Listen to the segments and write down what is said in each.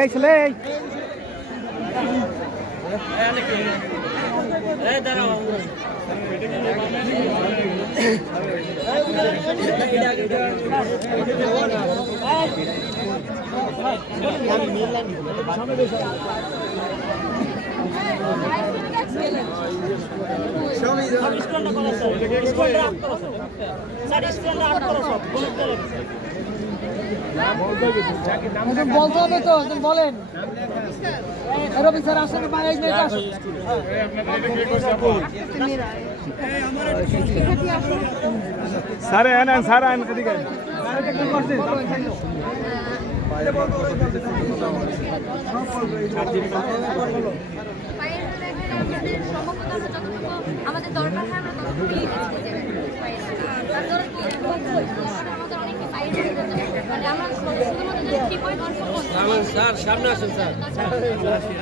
এই ছেলে বলতে হবে তো বলেন রবি স্যার আসলে সারে আনেন সারা আন এদিকে আমাদের দরকার হয় আমরা ততটুকুই মানে আমরা শুধুমাত্র যদি 3.14 স্যার সামনে আসুন স্যার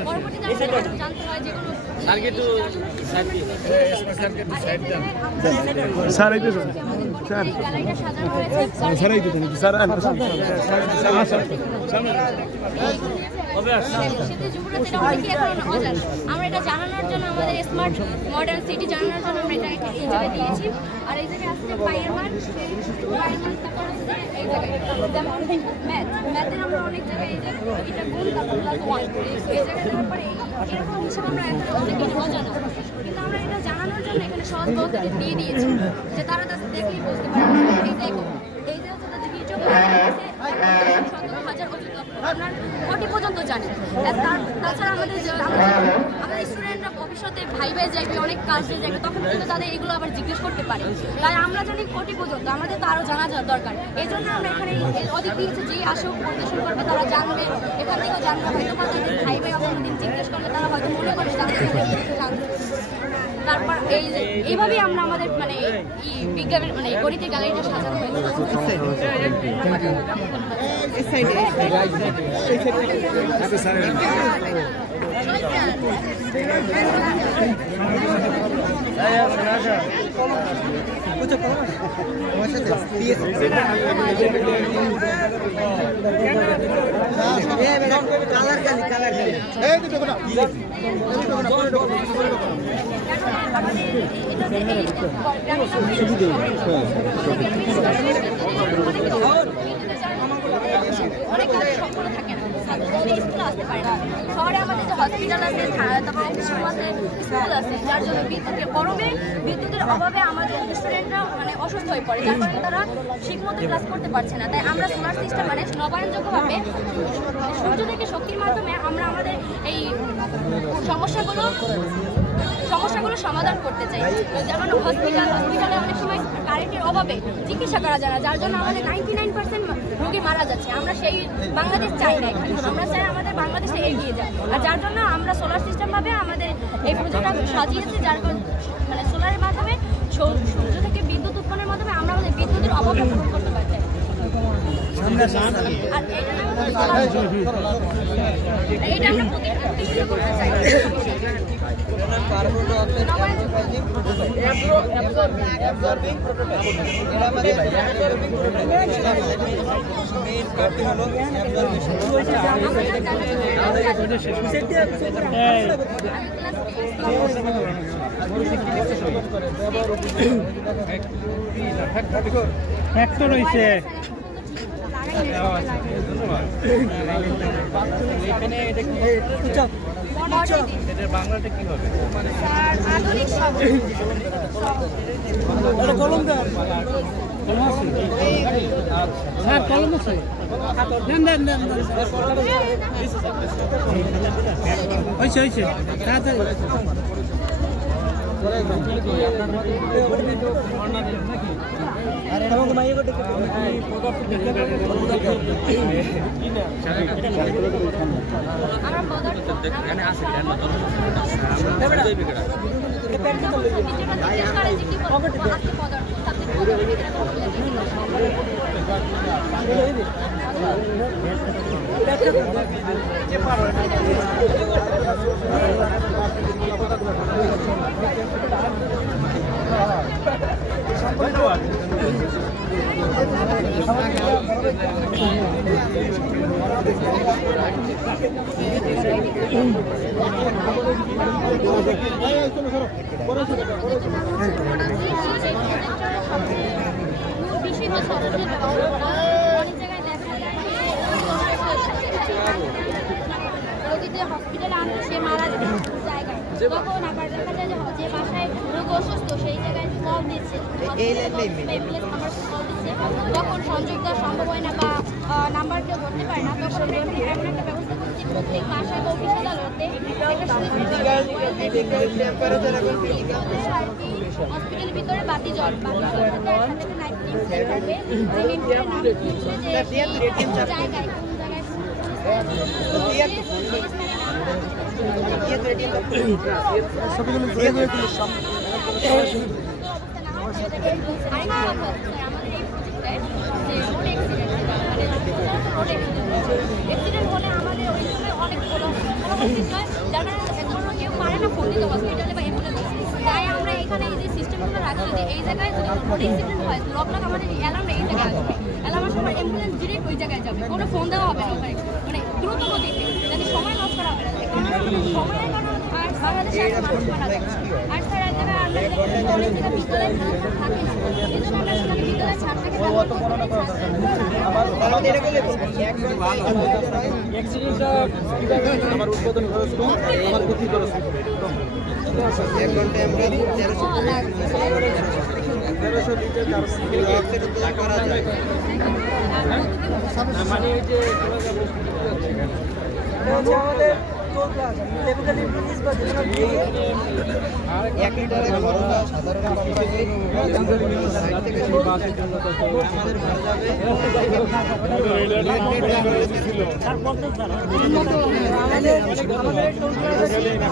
পরবর্তীতে জানতে হয় যে কোনো স্যার কিন্তু স্যার এই তো স্যার গ্যালারিটা সাজানো হয়েছে স্যার এই তো স্যার আমরা এটা জানানোর জন্য আমাদের স্মার্ট মডার্ন সিটি জানানোর জন্য আমরা এটা এই জায়গায় দিয়েছি আর এই জায়গায় আসছে পায়ের মান তারপর হচ্ছে এই জায়গায় যেমন ম্যাথের আমরা অনেক জায়গায় এই যে এটা গুণ তারপর প্লাস 1 এই জায়গায় দেওয়ার পরে এরকম হিসেবে আমরা অনেকে অজানা কিন্তু আমরা এটা জানানোর জন্য এখানে সহজ পদ্ধতি দিয়ে দিয়েছি যে তারা দেখলেই বুঝতে পারবে এই যে তাদের ভিডিও আপনার 40 পর্যন্ত জানে তাছাড়া আমাদের স্টুডেন্টরা ভবিষ্যতে ভাইবে যাইবে অনেক কাজে যাবে তখন কিন্তু তাদের এগুলো আবার জিজ্ঞেস করতে পারে তাই আমরা জানি 40 পর্যন্ত আমাদের তো আরও জানা দরকার এই জন্য আমরা এখানে অধিক দিয়েছি যেই আসুক পরিদর্শন করবে তারা জানবে এখান থেকেও জানবে হয়তো বা তাদের ভাইবে কোনোদিন জিজ্ঞেস করলে তারা হয়তো মনে করে জানতে তারপর এইভাবেই আমরা আমাদের মানে বিজ্ঞানের মানে গণিতের গ্যালারিটা সাজানো হয়েছে অনেক কাজ সম্পূর্ণ থাকে না স্কুলে আসতে পারে না শহরে আমাদের যে হসপিটাল আছে তারপর আমাদের স্কুল আছে যার জন্য গরমে বিদ্যুতের অভাবে আমাদের স্টুডেন্টরা মানে অসুস্থ হয়ে পড়ে যার কারণে তারা ঠিকমতো ক্লাস করতে পারছে না তাই আমরা সোলার সিস্টেম মানে নবায়নযোগ্যভাবে সূর্য থেকে শক্তির মাধ্যমে আমরা আমাদের এই সমস্যাগুলো সমাধান করতে চাই যেমন হসপিটালে অনেক সময় কারেন্টের অভাবে চিকিৎসা করা যায় না যার জন্য আমাদের 99% রোগী মারা যাচ্ছে আমরা সেই বাংলাদেশ চাই না এখানে আমরা চাই আমাদের বাংলাদেশে এগিয়ে যায় আর যার জন্য আমরা সোলার সিস্টেমভাবে আমাদের এই প্রজেক্টটা সাজিয়েছি যার মানে সোলারের মাধ্যমে সূর্য থেকে বিদ্যুৎ উৎপন্নের মাধ্যমে আমরা আমাদের বিদ্যুতের অভাবটা পূরণ করতে পারছি আর এটা আমরা প্রতিষ্ঠিত করতে চাই ফ্যাক্টর হইছে বাংলাটা কি হবে আধুনিক কলম দেন স্যার কলম আছে দেন দেন দেন হয়েছে হয়েছে তাড়াতাড়ি হসপিটালে আনতে সে মারা যায় জায়গায়, তখন আবার দেখা যায় যে বাসায় রোগ অসুস্থ সেই জায়গায় কল দিচ্ছে, তখন সংযোগ দেওয়া সম্ভব হয় না বা নাম্বার কেউ ধরতে পারে না, তখন আমরা এমন একটা ব্যবস্থা করছি প্রত্যেক বাসায় বা অফিস আদালতে হসপিটালের ভিতরে বাতি জল নাইট টিম সেট হবে, যে নাম লিখছে যে জায়গায় অ্যাক্সিডেন্ট হলে আমাদের ওই সময় অনেক যারা কেউ পারে না ফোন দিতে হসপিটালে বা অ্যাম্বুলেন্সে, তাই আমরা এখানে এই যে সিস্টেমগুলো রাখছি যে এই জায়গায় যদি রোড অ্যাক্সিডেন্ট হয় লকডাউন আমাদের অ্যালার্ম এই জায়গায় আসবে, অ্যালার্মের সময় অ্যাম্বুলেন্স ডিরেক্ট ওই জায়গায় যাবে, কোনো ফোন দেওয়া হবে না ওখানে, মানে দ্রুত গতিতে যাতে সময় নষ্ট করা হবে না, সময়ের কারণে আর বাংলাদেশে একটা মানুষ মারা যাচ্ছে আর স্যার এক জায়গায় আমরা অনেক জায়গায় বিদ্যালয়ের ব্যবস্থা থাকে না, এই জন্য আমরা সেখানে বিদ্যালয়ের ছাত্রকে আমার উৎপাদন খরচ কম, আমার ক্ষতি খরচ কম। 1 ঘন্টায় আমরা 1300 লিটার করা যায়। মানে এই যে আমাদের লেবুকালি ব্রিজ বা যেসব 1 লিটারের খরচ সাধারণ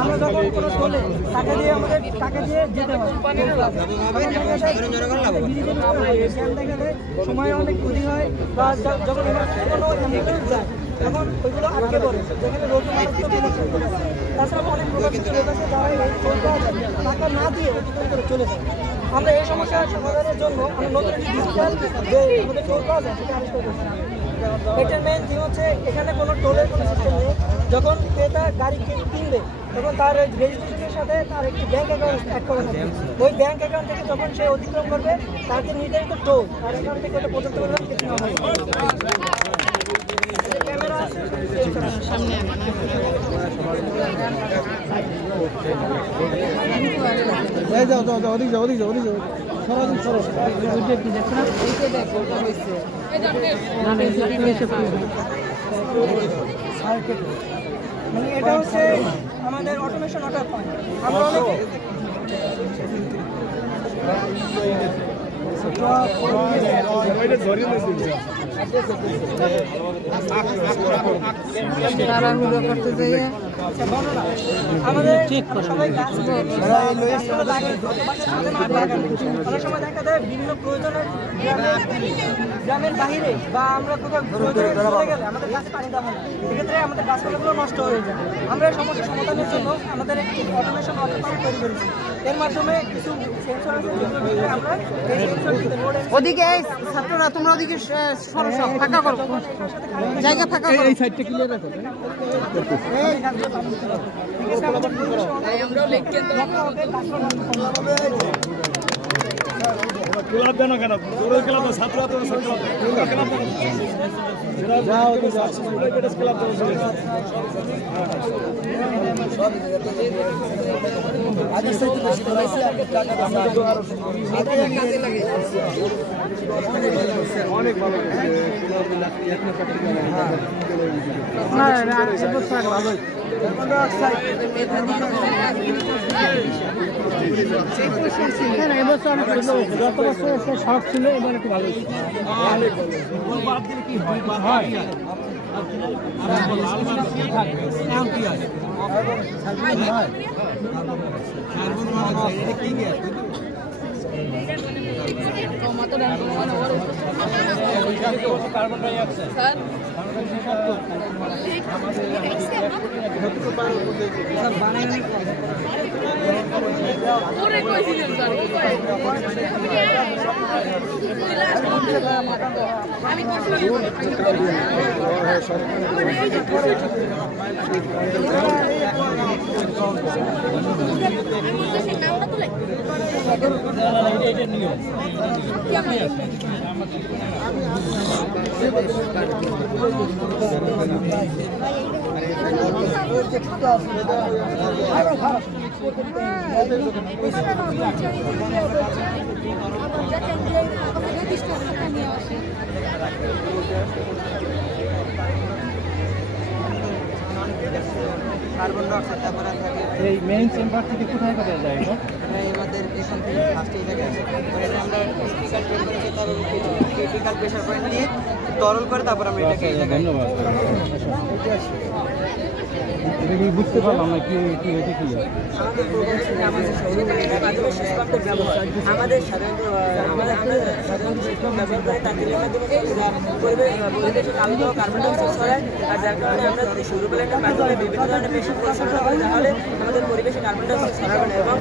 আমরা যখন কোনো টোলে টাকা দিয়ে যেতে হবে, সময় অনেক ক্ষতি হয় বা যখন কোনো অ্যাম্বুলেন্স যায় তখন ওইগুলো আটকে পড়ে, যেখানে রোগ তাছাড়া অনেক প্রকাশিত রোগ আছে যারা এই টোল পাওয়া যায় টাকা না দিয়ে অতিক্রম করে চলে যায়। আমরা এই সমস্যার সমাধানের জন্য আমরা নতুন ডিজিটাল যে আমাদের টোল পাওয়া যায় সেটা আবিষ্কার করছি। এটার মেইন থিম হচ্ছে এখানে কোনো টোলের কোনো সিস্টেম নেই, যখন ক্রেতা গাড়ি কিনবে তখন তার রেজিস্ট্রেশনের সাথে তার একটি ব্যাঙ্ক অ্যাকাউন্ট অ্যাড করা থাকে, ওই ব্যাঙ্ক অ্যাকাউন্ট থেকে যখন সে অতিক্রম করবে তার যে নির্ধারিত টোল তার অ্যাকাউন্ট থেকে ওটা পর্যন্ত করবে কিছু না হয়। ক্যামেরা আছে সামনে মানে এটা হচ্ছে আমাদের অটোমেশন ওয়াটার পয়েন্ট। আমরা আমাদের সবাই অনেক সময় দেখা যায় বিভিন্ন প্রয়োজনের গ্রামের বাহিরে বা আমরা কোথাও প্রয়োজনে চলে গেলে আমাদের গাছ পানি দেওয়া হয়, সেক্ষেত্রে আমাদের গাছপালাগুলো নষ্ট হয়ে যায়। আমরা এই সমস্যার সমাধানের জন্য আমাদের একটি অটোমেশন ওয়াটার পাম্প তৈরি করেছি, এর মাধ্যমে কিছু সেন্সর আছে যেগুলো আমরা এই সেন্সরটিতে ওদিকে ছাত্ররা তোমরা ওদিকে সরস ফাঁকা করো, জায়গা ফাঁকা করো, এই সাইডটা ক্লিয়ার রাখো। ক্লাব দেন কেন দৌড়ের ক্লাব তো ছাত্র তো ক্লাব যাও তো ক্লাব তো আগে সাইতে বেশি বানাইছি আগে টাকা দাও আগে কাজে লাগে অনেক ভালো না না এটা তো ভালো আমরা সাইড এবছর গত বছর সড়ক ছিল, এবার একটু ভালো carbon die oxide carbon dioxide তারপরে থাকে এই মেইন চেম্বার থেকে কোথায় কোথায় যায় এটা? আমাদের এখান থেকে ফার্স্টে জায়গায় আছে আমরা ক্রিটিক্যাল প্রেশার পয়েন্ট দিয়ে তরল করে তারপর আমরা এটাকে ধন্যবাদ। এটা কি বুঝতে পারলাম না কি এটা কি? আমাদের সাধারণত আমরা সাধারণত শিক্ষক ব্যবহার করে তার পরিবেশের আলো কার্বন ডাইঅক্সাইড ছড়ায় আর যার কারণে আমরা সৌর প্ল্যান্টের মাধ্যমে বিভিন্ন ধরনের মেশিন পরিচালনা করি তাহলে আমাদের পরিবেশে কার্বন ডাইঅক্সাইড ছড়াবে না এবং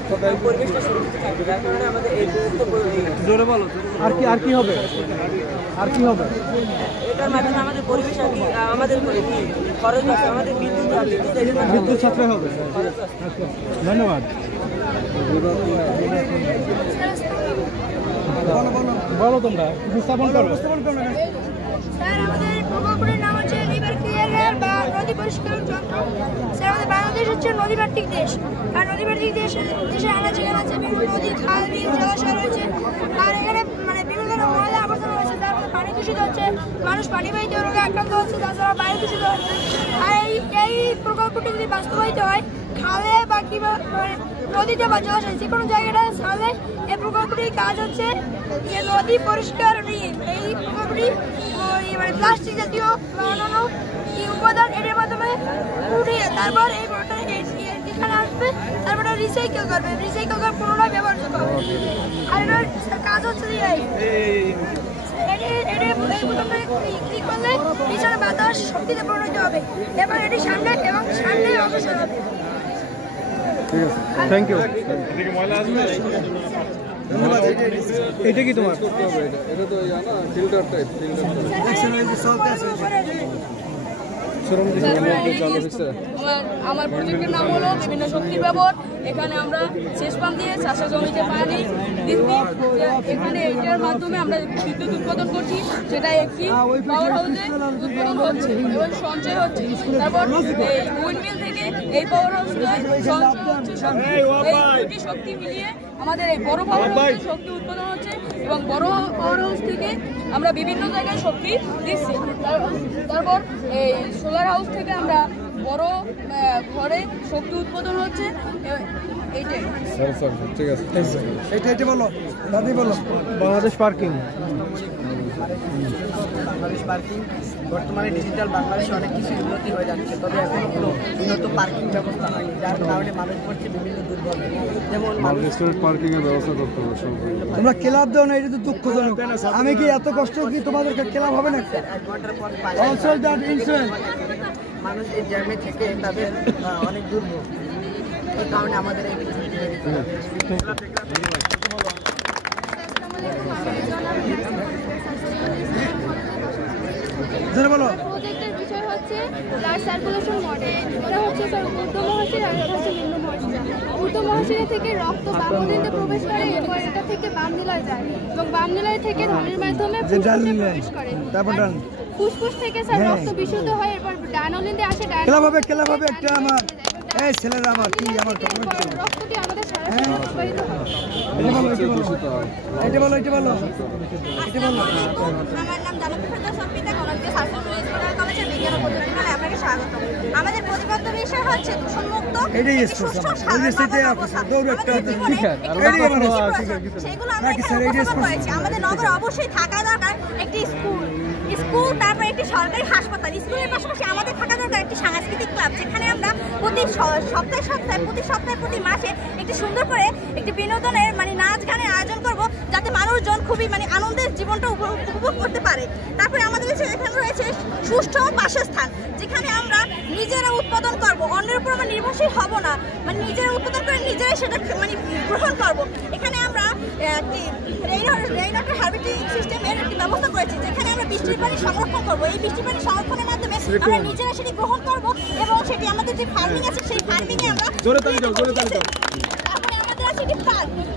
পরিবেশটা সুরক্ষিত থাকবে যার কারণে আমাদের এই জোরে বলো। আর কি হবে? আর কি হবে? এটার মাধ্যমে আমাদের পরিবেশ আর কি আমাদের খরচ আছে আমাদের বিদ্যুৎ সাশ্রয় হবে। ধন্যবাদ। বলো তোমরা উপস্থাপন করো। স্যার আমাদের প্রকল্পের নাম হচ্ছে রিভার ক্লিয়ারার বা নদী পরিষ্কার যন্ত্র। স্যার আমাদের বাংলাদেশ হচ্ছে নদীভিত্তিক দেশ আর নদীভিত্তিক দেশে আনাচে কানাচে বিভিন্ন নদী খাল বিল জলাশয় রয়েছে আর এখানে মানে বিভিন্ন ধরনের ময়লা আবর্জনা রয়েছে তার মধ্যে পানি দূষিত হচ্ছে মানুষ পানিবাহিত রোগে আক্রান্ত হচ্ছে তাছাড়া বায়ু দূষিত হচ্ছে আর এই প্রকল্পটি যদি বাস্তবায়িত হয় খালে বা কিংবা নদীতে বা জলাশয় যে কোনো জায়গাটা তাহলে এই প্রকল্পটির কাজ হচ্ছে যে নদী পরিষ্কার এই প্রকল্পটি মানে প্লাস্টিক জাতীয় বা অন্যান্য উপাদান এর মাধ্যমে উঠিয়ে তারপর এই এখানে আসবে তারপর রিসাইকেল করবে রিসাইকেল করে পুনরায় ব্যবহারযোগ্য হবে আর এটার কাজ হচ্ছে যে কি করলে পিছনে বাতাস শক্তিতে পরিণত হবে এবার এটি সামনে অগ্রসর হবে। Thank you. এটা কি তোমার? আমার প্রজেক্টের নাম হলো বিভিন্ন শক্তির ব্যবহার। এখানে আমরা শেষ পাম্প দিয়ে চাষের জমিতে পানি দিচ্ছি। এখানে এইটার মাধ্যমে আমরা বিদ্যুৎ উৎপাদন করছি, সেটা একটি পাওয়ার হাউসে উৎপাদন হচ্ছে এবং সঞ্চয় হচ্ছে। তারপর এই উইন্ডমিল থেকে এই পাওয়ার হাউসে দুটি শক্তি মিলিয়ে আমাদের এই বড় পাওয়ার হাউসে শক্তি উৎপাদন হচ্ছে এবং বড় পাওয়ার হাউস থেকে আমরা বিভিন্ন জায়গায় শক্তি দিচ্ছি। তারপর এই সোলার হাউস থেকে আমরা বড় ঘরে শক্তি উৎপাদন হচ্ছে। এইটাই ঠিক আছে। এটা বলো দাদি বলো। বাংলাদেশ পার্কিং বর্তমানে ডিজিটাল বাংলাদেশে অনেক কিছু উন্নতি হয়ে যাচ্ছে, তবে এখনো কোনো উন্নত পার্কিং ব্যবস্থা হয়নি যার কারণে মানুষ পড়ছে বিভিন্ন দুর্ভোগ। যেমন পার্কিং এর ব্যবস্থা করতে হবে। তোমরা ক্লাব দাও না, এটা তো দুঃখজনক। আমি কি এত কষ্ট কি তোমাদেরকে ক্লাব হবে না? 1 ঘন্টার পর মানুষ এই জ্যামে থেকে তাদের অনেক দুর্ভোগ, এই কারণে আমাদের এই প্রজেক্টের বিষয় হচ্ছে লার্জ সার্কুলেশন মডেল। এটা হচ্ছে ঊর্ধ্ব মহাশয় আর এটা হচ্ছে নিম্ন মহাশয়। ঊর্ধ্ব মহাশয় থেকে রক্ত বামদিকে প্রবেশ করে, এরপর এটা থেকে বাম নিলয় যায় এবং বাম নিলয় থেকে ধমনির মাধ্যমে ফুসফুসে প্রবেশ করে। ফুসফুস থেকে স্যার রক্ত বিশুদ্ধ হয়, এরপর ডায়নোলিন দিয়ে আসে। ক্লাব হবে একটা আমার এই ছেলেরা আমার কি আমার রক্তটি আমাদের সরাসরি প্রবাহিত হয়। এটা বলো আমার নাম জানাতুফেরদৌস সফিতা, কলেজে স্বাস্থ্য কলেজের বিজ্ঞান ও প্রযুক্তিবিভাগে আপনাকে স্বাগত। আমাদের প্রতিবদ্ধ বিষয় হচ্ছে দূষণমুক্ত সেগুলো আমরা করেছি। আমাদের নগর অবশ্যই থাকা দরকার একটি স্কুল, তারপর একটি সরকারি হাসপাতাল। স্কুলের পাশাপাশি আমাদের থাকা দরকার একটি সাংস্কৃতিক ক্লাব, যেখানে আমরা প্রতি সপ্তাহে প্রতি মাসে একটি সুন্দর করে একটি বিনোদনের মানে নাচ গানের আয়োজন করব, যাতে মানুষজন খুবই মানে আনন্দের জীবনটা উপভোগ করতে পারে। তারপরে আমাদের এখানে রয়েছে সুষ্ঠু বাসস্থান, যেখানে আমরা নিজেরা উৎপাদন করব, অন্যের উপর আমরা নির্ভরশীল হব না, মানে নিজেরা উৎপাদন করে নিজেরাই সেটা মানে গ্রহণ করব। এখানে আমরা রেইন ওয়াটার হারভেস্টিং সিস্টেমের একটি ব্যবস্থা করেছি, যেখানে আমরা বৃষ্টির পানি সংরক্ষণ করব। এই বৃষ্টির পানি সংরক্ষণের মাধ্যমে আমরা নিজেরা সেটি গ্রহণ করব এবং সেটি আমাদের যে ফার্মিং আছে সেই ফার্মিংয়ে আমরা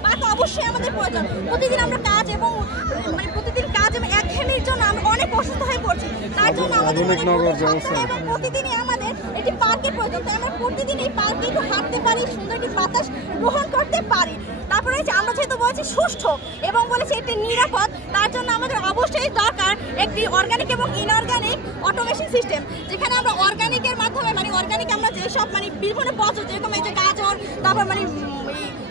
পাক অবশ্যই আমাদের প্রয়োজন। প্রতিদিন আমরা কাজ এবং একঘেয়েমির জন্য আমরা অনেক অসুস্থ হয়ে পড়ছি। তার জন্য আমাদের এবং প্রতিদিনই আমাদের একটি পার্কের প্রয়োজন। তাই আমরা প্রতিদিন এই পার্কে একটু হাঁটতে পারি, সুন্দর একটি বাতাস গ্রহণ করতে পারি। তারপরে আমরা যেহেতু বলেছি সুষ্ঠু এবং বলেছি একটি নিরাপদ, তার জন্য আমাদের অবশ্যই দরকার একটি অর্গানিক এবং ইনঅর্গানিক অটোমেশন সিস্টেম, যেখানে আমরা অর্গানিকের মাধ্যমে মানে অর্গানিক আমরা যেসব মানে বিভিন্ন বর্জ্য যেরকম এই যে গাজর, তারপর মানে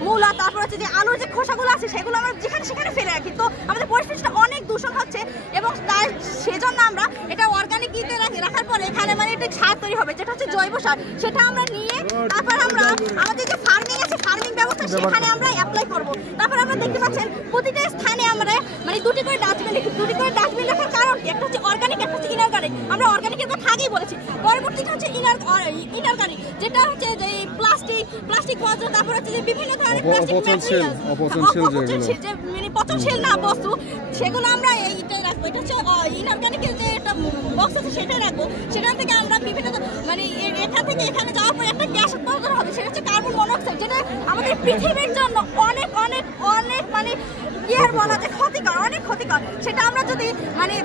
মূলা, তারপর হচ্ছে যে আলুর যে খোসাগুলো আছে সেগুলো আমরা যেখানে সেখানে ফেলে রাখি। তো আমাদের পরিবেশটা অনেক দূষণ হচ্ছে এবং তাই সেজন্য আমরা এটা অর্গানিক ইতে রাখার পরে এখানে মানে একটা সার তৈরি হবে, যেটা হচ্ছে জৈব সার। সেটা আমরা নিয়ে তারপর আমরা আমাদের যে ফার্মিং আছে ফার্মিং ব্যবস্থা সেখানে আমরা অ্যাপ্লাই করব। তারপর আমরা দেখতে পাচ্ছেন প্রতিটা স্থানে আমরা মানে দুটি করে ডাস্টবিন রাখার কারণ কি? একটা হচ্ছে অর্গানিক, একটা হচ্ছে ইনঅর্গানিক। আমরা অর্গানিকের কথা আগেই বলেছি। পরবর্তীটা হচ্ছে ইনঅর্গানিক, যেটা হচ্ছে যে প্লাস্টিক বর্জ্য, তারপর হচ্ছে যে বিভিন্ন ধরনের প্লাস্টিক যে মানে পচনশীল না বস্তু, সেগুলো আমরা এইটাই রাখবো। এটা হচ্ছে ইনঅর্গানিকের যে একটা বক্স আছে সেটাই রাখবো। সেখান থেকে আমরা বিভিন্ন মানে এখান থেকে এখানে যাওয়ার পর একটা গ্যাস উৎপাদন হবে, সেটা হচ্ছে কার্বন মনোক্সাইড, যেটা আমাদের পৃথিবীর জন্য অনেক অনেক অনেক মানে বলা যায় ক্ষতিকর, অনেক ক্ষতিকর। সেটা আমরা যদি মানে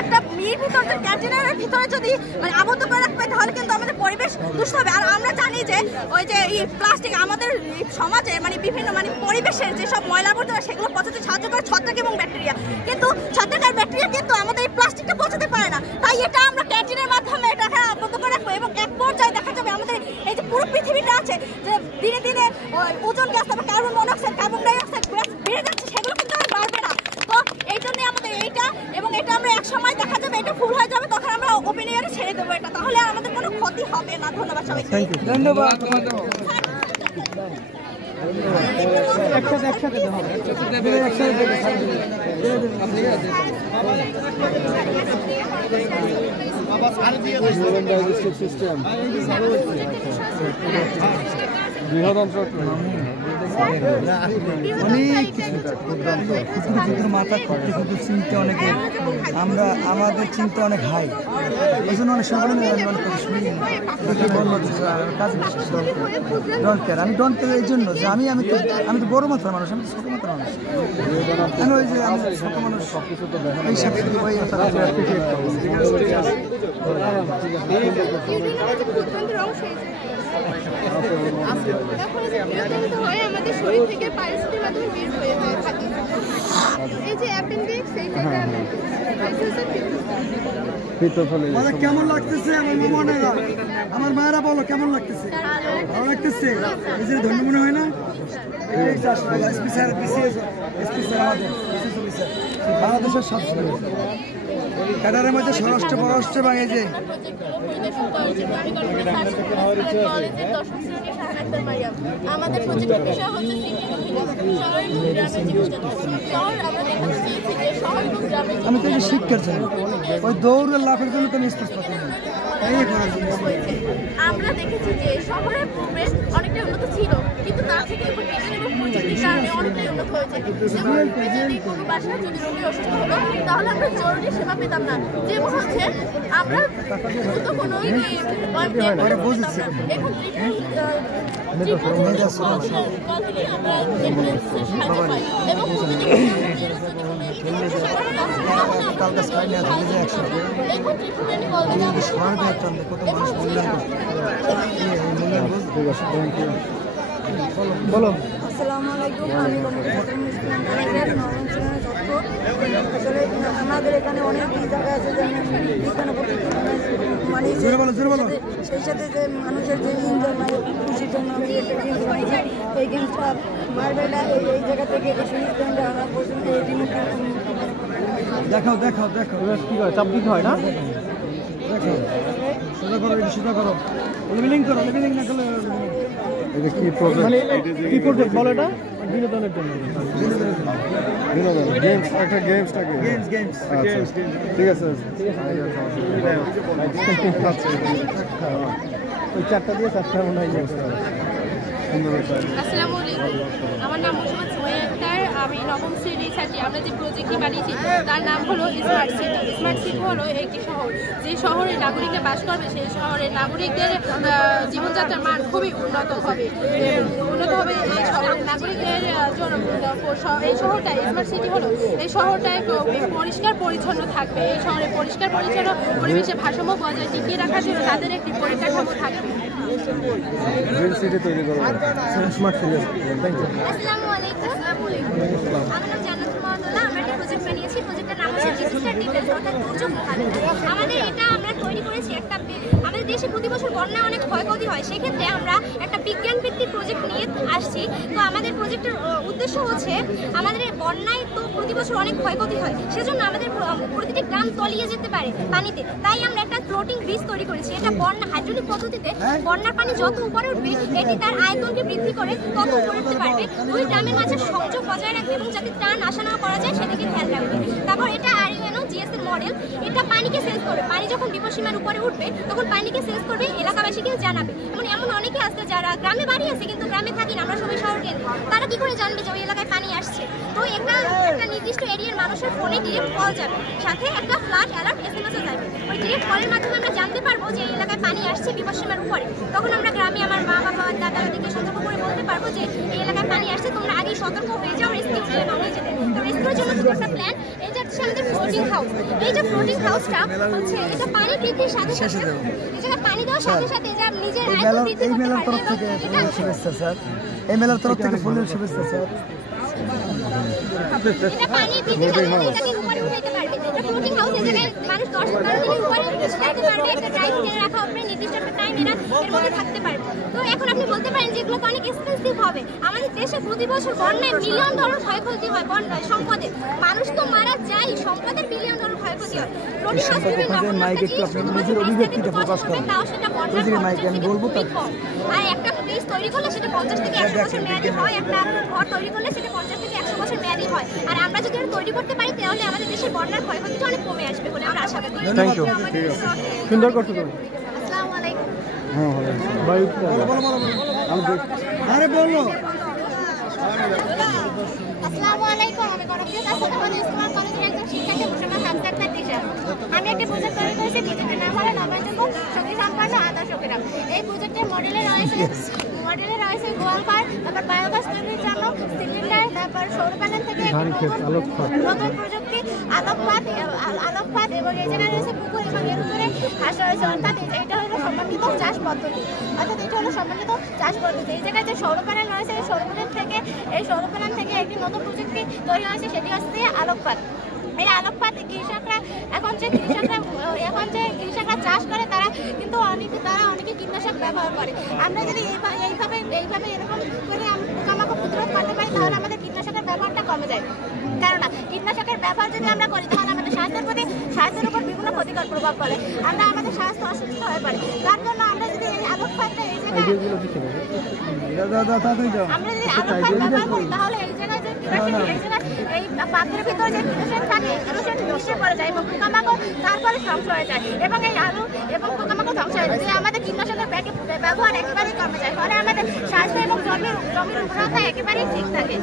একটা ভিতরে কন্টেনারের ভিতরে যদি মানে আবদ্ধ করে রাখবে তাহলে কিন্তু আমাদের পরিবেশ দূষিত হবে। আর আমরা জানি যে ওই যে এই প্লাস্টিক আমাদের সমাজে মানে বিভিন্ন মানে পরিবেশের যেসব ময়লা আবর্জনা সেগুলো পচাতে সাহায্য করে ছত্রাক এবং ব্যাকটেরিয়া, কিন্তু ছত্রাক আর ব্যাকটেরিয়া কিন্তু আমাদের এই প্লাস্টিকটা পচাতে পারে না। তাই এটা আমরা ক্যান্টিনের মাধ্যমে এটাকে আবদ্ধ করে রাখবো এবং এক পর্যায়ে দেখা যাবে আমাদের এই যে পুরো পৃথিবীটা আছে যে দিনে দিনে ওজন গ্যাস, তারপর কার্বন মনোক্সাইড, কার্বন ডাইঅক্সাইড বেড়ে যাচ্ছে, সেগুলো কিন্তু আর বাড়বে না। তো এই জন্যই আমাদের এইটা এবং এটা আমরা এক সময় দেখা যাবে এটা ফুল হয়ে যাবে, তখন আমরা ওপেন এয়ারে ছেড়ে দেবো এটা, তাহলে আর আমাদের কোনো ক্ষতি হবে না। ধন্যবাদ সবাইকে। ধন্যবাদ। মাথা ক্ষুদ্র চিন্তা অনেকে আমরা আমাদের চিন্তা অনেক হাই, এই জন্য অনেক সময় দরকার। আমি ডনকে এই জন্য যে আমি তো বড় মাত্রার মানুষ, আমি তো ছোট মাত্রার মানুষ। আমি ওই যে আমি ছোট মানুষ এই সাথে আমাদের শরীর থেকে পারিস্থিতির মাধ্যমে বের হয়ে থাকে। এই যে অ্যাপেন্ডিক্স এই জায়গায় কেমন লাগতেছে আমার মনেরা, আমার মায়েরা বলো কেমন লাগতেছে? ভালো লাগতেছে? এই যে ধন্য মনে হয় না? বাংলাদেশের সব ক্যাডারের মধ্যে স্বরাষ্ট্র পররাষ্ট্র এবং এই যে আমাদের প্রজেক্টের বিষয় হচ্ছে আমি তো এই শিক্ষার জন্য ওই দৌড়ের লাফের জন্য তো আমি স্পষ্ট আমরা দেখেছি যে শহরের পরিবেশ অনেকটাই উন্নত ছিল, কিন্তু তার থেকে বিজ্ঞান এবং প্রযুক্তির কারণে অনেকটাই উন্নত হয়েছে। যেমন যদি কোনো বাসায় যদি রোগী অসুস্থ হলো তাহলে আমরা জরুরি সেবা পেতাম না, যেমন হচ্ছে আমরা দ্রুত কোনো বলো। আসসালামু আলাইকুম, আমি আসলে আমাদের এখানে অনেক জায়গা আছে মানে সেই সাথে যে মানুষের যে এনজয় মানে খুশির জন্য আমি একটা গেমস বানিয়েছি। এই গেমসটা মার্বেলা এই জায়গা থেকে দেখাও দেখাও দেখাও কি হয়, চাপ দিতে হয় না? দেখো সোজা করো, এটা সোজা করো, লেভেলিং করো, লেভেলিং না করলে এটা কি প্রজেক্ট, মানে কি প্রজেক্ট বলো এটা? বিনোদনের জন্য বিনোদন গেমস একটা গেমসটাকে গেমস ঠিক আছে ওই চারটা দিয়ে চারটা মনে হয় আসসালামু আলাইকুম, আমার নাম মোহাম্মদ সোহেল আক্তার। আমি নবম শ্রেণীর ছাত্রী। আমরা যে প্রজেক্টটি বানিয়েছি তার নাম হলো স্মার্ট সিটি। স্মার্ট সিটি হলো একটি শহর, যে শহরে নাগরিকরা বাস করবে সেই শহরের নাগরিকদের জীবনযাত্রার মান খুবই উন্নত হবে এই শহরের নাগরিকদের জন্য। এই শহরটা স্মার্ট সিটি হলো এই শহরটায় পরিষ্কার পরিচ্ছন্ন থাকবে। এই শহরে পরিষ্কার পরিচ্ছন্ন পরিবেশের ভারসাম্য বজায় টিকিয়ে রাখার জন্য তাদের একটি পরিকাঠামো থাকবে। গ্রিন সিটি তৈরি করবো স্মার্ট সিটি। Thank you. আসসালামু আলাইকুম। আমার নাম জান্নাতুল মাওয়াদুল্লাহ। আমরা একটা প্রজেক্ট বানিয়েছি। প্রজেক্টের নাম হচ্ছে ডিজিটাল ডিফেন্স, অর্থাৎ দুর্যোগ মোকাবিলা। আমাদের এটা আমরা তৈরি করেছি আমাদের দেশে প্রতি বছর বন্যা অনেক ক্ষয়ক্ষতি হয়, সেক্ষেত্রে আমরা একটা বিজ্ঞান ভিত্তিক প্রজেক্ট নিয়ে আসছি। তো আমাদের প্রজেক্টের উদ্দেশ্য হচ্ছে আমাদের বন্যায় তো প্রতি বছর অনেক ক্ষয়ক্ষতি হয়, সেজন্য আমাদের প্রতিটি গ্রাম তলিয়ে যেতে পারে পানিতে। তাই আমরা একটা ফ্লোটিং ব্রিজ তৈরি করেছি। এটা বন্যা হাইড্রোলিক পদ্ধতিতে বন্যার পানি যত উপরে উঠবে এটি তার আয়তনকে বৃদ্ধি করে তত উপরে উঠতে পারবে। দুই গ্রামের মাঝে সংযোগ বজায় রাখবে এবং যাতে ত্রাণ আসা নেওয়া করা যায় সেদিকে খেয়াল রাখবে। তারপর এটা আরইউএনও জিএস এর মডেল। এটা পানিকে সেন্স করবে। পানি যখন বিপদসীমার উপরে উঠবে তখন পানিকে সেন্স করবে, এলাকাবাসীকে জানাবে। এমন অনেকে আছে যারা গ্রামে বাড়ি আছে কিন্তু গ্রামে থাকি না, আমরা সবাই শহর কেন্দ্রে, তারা কি করে জানবে যে ওই এলাকায় পানি আসছে? তো একটা নির্দিষ্ট এরিয়ার মানুষের ফোনে ডিরেক্ট কল যাবে, সাথে একটা ফ্লাড অ্যালার্ট এসএমএসও যাবে। ওই ডিরেক্ট কলের মাধ্যমে আমরা জানতে পারবো যে এই এলাকায় পানি আসছে বিপদসীমার উপরে। তখন আমরা গ্রামে আমার মা বাবা দাদা দাদিকে সতর্ক করে বলতে পারবো যে এই এলাকায় পানি আসছে, তোমরা আগেই সতর্ক হয়ে যাও, রেস্কিউ প্ল্যান হয়ে যেতে। তো রেস্কিউর জন্য দুটো একটা প্ল্যান। এটা হচ্ছে আমাদের ফ্লোটিং হাউস। এই যে ফ্লোটিং হাউসটা হচ্ছে এটা পানি বৃদ্ধির সাথে সাথে এই জায়গায় পানি দেওয়ার সাথে সাথে এটা নিজের আয়তন বৃদ্ধি করতে পারবে। শুভেচ্ছা স্যার, এই মেলার তরফ থেকে ফুলের শুভেচ্ছা স্যার। এটা পানি বৃদ্ধির সাথে সাথে এটাকে উপরে উঠাইতে পারবে। এটা ফ্লোটিং হাউস, এই জায়গায় মানুষ 10-12 দিনের উপরে উঠাইতে পারবে। একটা টাইম দিয়ে রাখা হবে, নির্দিষ্ট একটা টাইম এর মধ্যে থাকতে পারবে। তো এখন আপনি বলতে পারেন যে এগুলো তো অনেক এক্সপেন্সিভ হবে। আমাদের দেশে প্রতি বছর বন্যায় মিলিয়ন ডলার ক্ষয়ক্ষতি হয়। বন্যায় সম্পদের মানুষ তো মারা যায়, সম্পদের বিলিয়ন ডলার ক্ষয়ক্ষতি হয়। ফ্লোটিং হাউস নিজের অভিব্যক্তিটা প্রকাশ করে, তাও সেটা আমি বলবো তার। আর একটা ব্রিজ তৈরি করলে সেটা 50 থেকে 100 বছর মেয়াদি হয়। একটা ঘর তৈরি করলে সেটা 50 থেকে 100 বছর মেয়াদি হয়। আর আমরা যদি এটা তৈরি করতে পারি তাহলে আমাদের দেশের বন্যার ক্ষয়ক্ষতিটা অনেক কমে আসবে বলে আমরা আশা করি। Thank you. সুন্দর করতে তুমি। আসসালামু আলাইকুম। হ্যাঁ ভাই আরে বলো। আসসালামু আলাইকুম। আমি গণপ্রিয় সাধারণ স্কুল কলেজের একজন শিক্ষার্থী মুসাম্মদ হামজা আক্তার তিশা। আমি একটা প্রজেক্ট তৈরি করেছি। প্রজেক্টের নাম হলো নবায়নযোগ্য শক্তি সম্পন্ন আদর্শ গ্রাম। এই প্রজেক্টের মডেলে রয়েছে গোয়ালঘর, তারপর বায়োগ্যাস তৈরির জন্য সিলিন্ডার, তারপর সৌর প্যানেল থেকে নতুন প্রযুক্তি আলোকপাত এবং এই জায়গায় রয়েছে পুকুর এবং এর উপরে ঘাস রয়েছে। অর্থাৎ এটা হলো সমন্বিত চাষ পদ্ধতি। এই জায়গায় যে সৌর প্যানেল রয়েছে এই সৌর প্যানেল থেকে একটি নতুন প্রযুক্তি তৈরি হয়েছে, সেটি হচ্ছে আলোকপাত। এই আলোকপাত কৃষকরা এখন যে কৃষকরা চাষ করে তারা কিন্তু অনেকে কীটনাশক ব্যবহার করে। আমরা যদি এইভাবে এরকম করে পোকামাকড় প্রতিরোধ করতে পারি তাহলে আমাদের কীটনাশকের ব্যবহারটা কমে যায়। কেননা কীটনাশকের ব্যবহার যদি আমরা করি তাহলে আমাদের স্বাস্থ্যের উপর বিভিন্ন ক্ষতিকর প্রভাব পড়ে, আমাদের স্বাস্থ্য অসুস্থ হয়ে পড়ে। তার জন্য আমরা যদি এই আলোকপাতটা আমরা যদি আলোকপাত ব্যবহার করি তাহলে এই জায়গায় যে এই পাত্রের ভিতরে যে কীটনাশক থাকে সেটা মিশে পড়ে যায় এবং পোকামাকড় তারপরে ধ্বংস হয়ে যায় এবং এই আলু এবং পোকামাকড় ধ্বংস হয়ে যায়। আমাদের কীটনাশকের ব্যবহার একেবারেই কমে যায়, ফলে আমাদের স্বাস্থ্য এবং জমির উর্বরতা একেবারেই ঠিক থাকে।